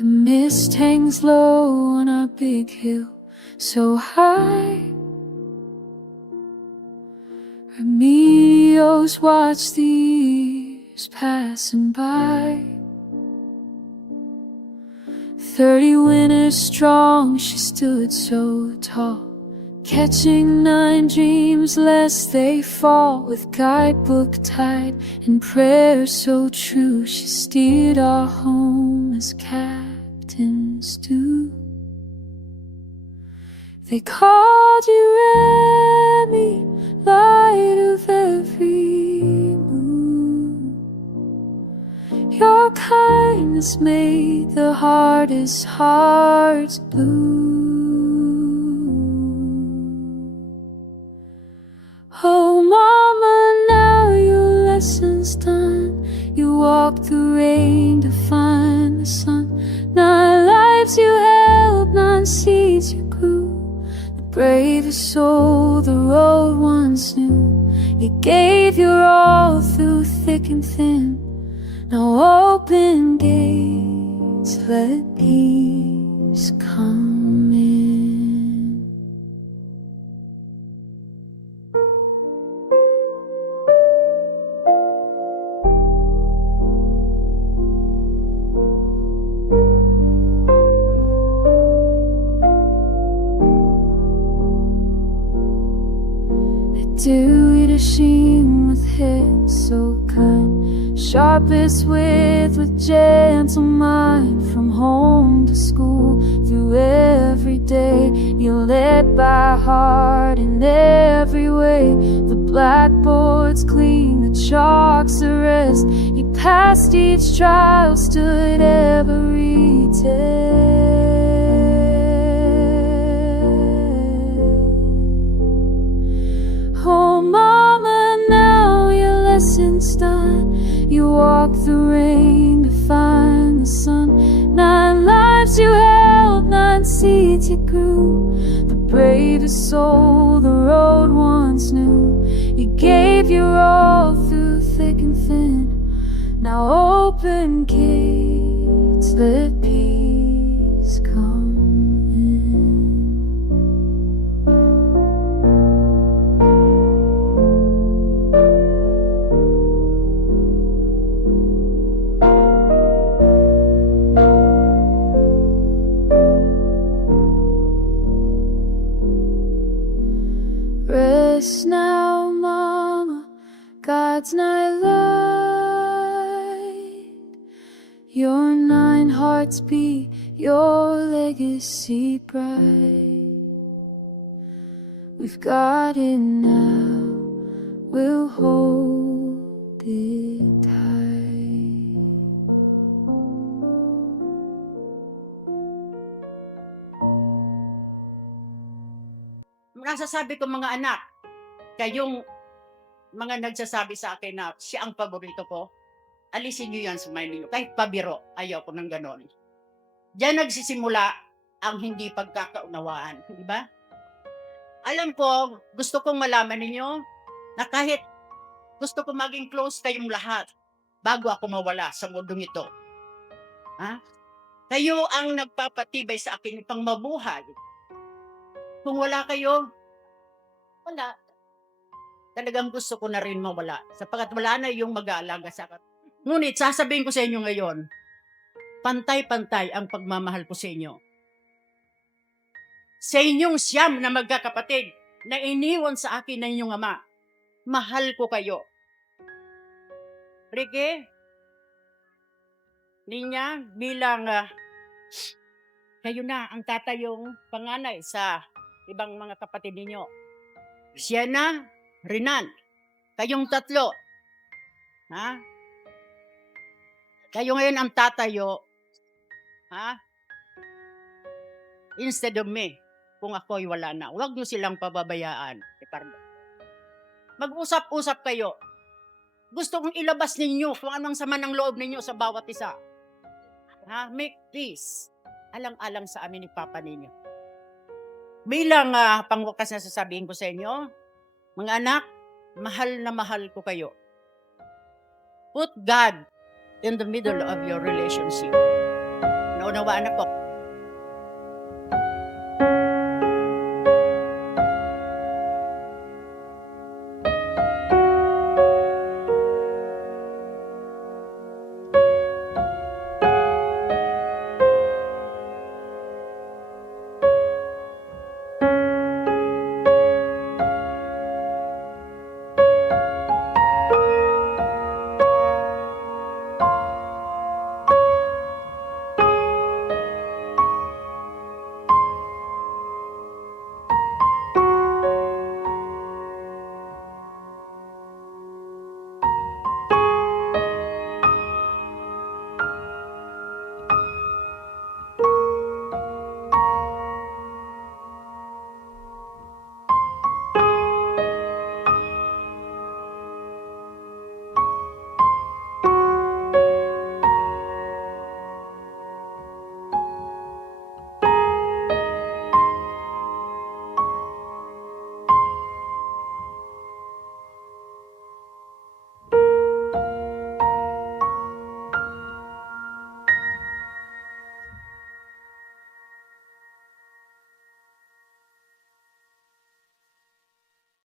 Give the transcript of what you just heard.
The mist hangs low on a big hill so high. Remedios watch the years passing by. 30 winters strong, she stood so tall, catching 9 dreams lest they fall. With guidebook tight and prayer so true, she steered our home as captains do. They called you Remy, light of every moon. Your kindness made the hardest hearts blue. Oh mama, now your lesson's done. You walked the rain to find the sun. 9 lives you held, 9 seeds you grew. The bravest soul the road once knew. You gave your all through thick and thin. Now open gates, let peace come in. Dewy sheen with hair so kind, sharpest wit with gentle mind. From home to school, through every day, you're led by heart in every way. The blackboard's clean, the chalk's a rest. You passed each trial, stood every test. Oh mama, now your lesson's done. You walk the rain to find the sun. 9 lives you held, 9 seeds you grew. The bravest soul the road once knew. You gave your all through thick and thin. Now open gates, let peace come in. Rest now, mama, God's night light. Your 9 hearts beat, your legacy bright. We've got it now, we'll hold it tight. Nasasabi ko mga anak, kayong mga nagsasabi sa akin na siya ang paborito ko, alisin niyo yan sa mind niyo. Kahit pabiro, ayaw ko ng ganon. Diyan nagsisimula ang hindi pagkakaunawaan. Di ba? Alam ko, gusto kong malaman ninyo na kahit gusto ko maging close kayong lahat bago ako mawala sa mundong ito. Ha? Kayo ang nagpapatibay sa akin itong mabuhay. Kung wala kayo, wala. Talagang gusto ko na rin mawala. Sapagkat wala na yung mag-aalaga sa akin. Ngunit sasabihin ko sa inyo ngayon, pantay-pantay ang pagmamahal ko sa inyo. Sa inyong 9 na magkakapatid na iniwan sa akin ng inyong ama, mahal ko kayo. Ricky, Ninya, bilang kayo na ang tatayong panganay sa ibang mga kapatid ninyo. Sienna, Renan, kayong 3. Ha? Kayo ngayon ang tatayo. Ha? Instead of me, kung ako'y wala na. Huwag nyo silang pababayaan, Ricardo. Mag-usap-usap kayo. Gusto kong ilabas ninyo kung anong sama ng loob ninyo sa bawat isa. Ha? Make peace. Alang-alang sa amin ni Papa ninyo. Bilang pangwakas na sasabihin ko sa inyo, mga anak, mahal na mahal ko kayo. Put God in the middle of your relationship. Na naunawaan na po.